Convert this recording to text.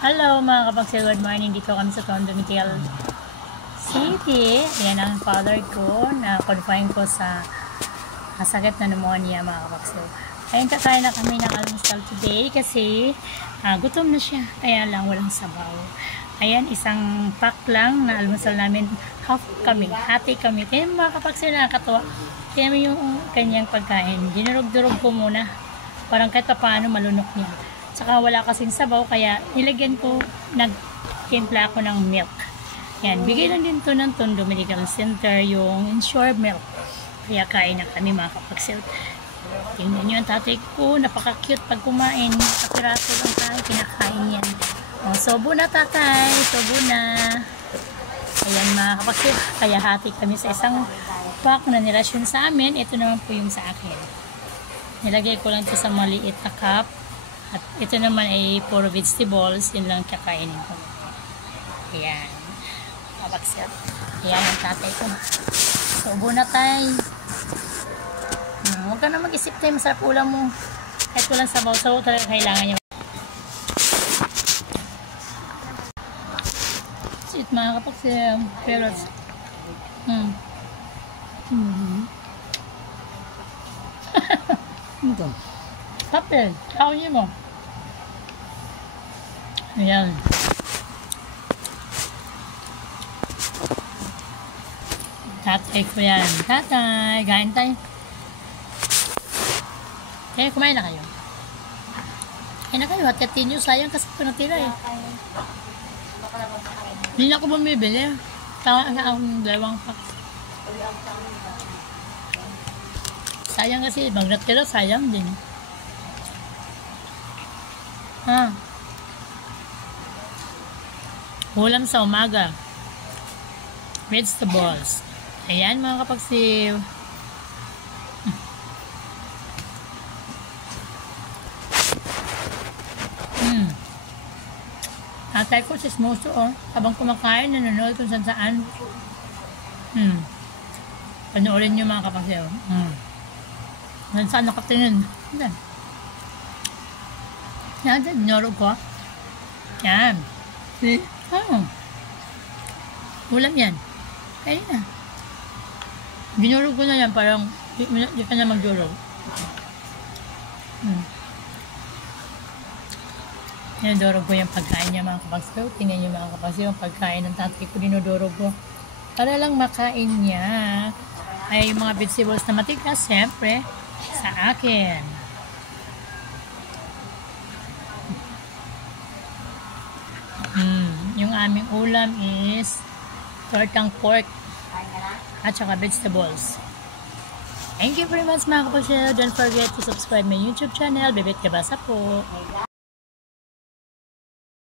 Hello mga kapagsil, good morning. Dito kami sa Tondo, Miguel City. Yan ang father ko na confine ko sa sakit na pneumonia mga kapagsil. Ayun, kakain na kami ng almusal today kasi gutom na siya. Kaya lang walang sabaw. Ayan, isang pack lang na almusal namin. Half kami, hati kami. Kaya mga kapagsil, nakakatawa. Kaya yung kanyang pagkain. Dinurog-durog ko muna. Parang kahit paano malunok niya. Saka wala kasing sabaw, kaya nilagyan ko, nagtimpla ako ng milk. Yan, bigay lang din to ng Tondo Medical Center, yung Ensure milk. Kaya kain na kami mga kapagsil. Tingnan nyo ang tatay ko, napaka-cute pag kumain. Kapiraso lang tayo, kinakain yan. O, sobo na tatay, sobo na. Ayan mga kapagsil, kaya hati kami sa isang pack na nilasyon sa amin. Ito naman po yung sa akin. Nilagay ko lang ito sa maliit na cup. At ito naman ay puro vegetables, yun lang kakainin ko. Ayan. Kapagsil. Ayan ang tatay ko. Sobo na tayo. Huwag ka na mag-isip tayo, masarap ulam mo. Kahit walang sabaw-sabaw talaga kailangan nyo. Sit mga kapagsil. Carrots. Ito. Kapil. Tawag niyo mo. Ayan. Tatay ko yan. Tatay, kain tayo. Kaya kumain na kayo. Kain na kayo. Hati-hatiin nyo. Sayang kasi ito natira eh. Hindi na ako bumibili. Tawa na akong dalawang pack. Sayang kasi. Ibang natira, sayang din. Ulam sa umaga. Vegetables. Ayan mga kapagsiw. Tatay ko sismoso habang kumakain, nanonood kung saan. Panoorin nyo mga kapagsiw. Saan nakatingin? Yan, dinurog ko. Yan. See? Ulam yan. Kaya na. Dinurog ko na yan, parang di ka na magdurog. Dinudurog ko yung pagkain niya mga kapagsiw. Tingnan niyo mga kapagsiw, yung pagkain ng tatay ko, dinudurog ko. Para lang makain niya ay mga vegetables na matigas, siyempre, sa akin. Yung aming ulam is tortang pork at saka vegetables. Thank you very much mga kapagsiw. Don't forget to subscribe my YouTube channel, Bebet Kabasa po.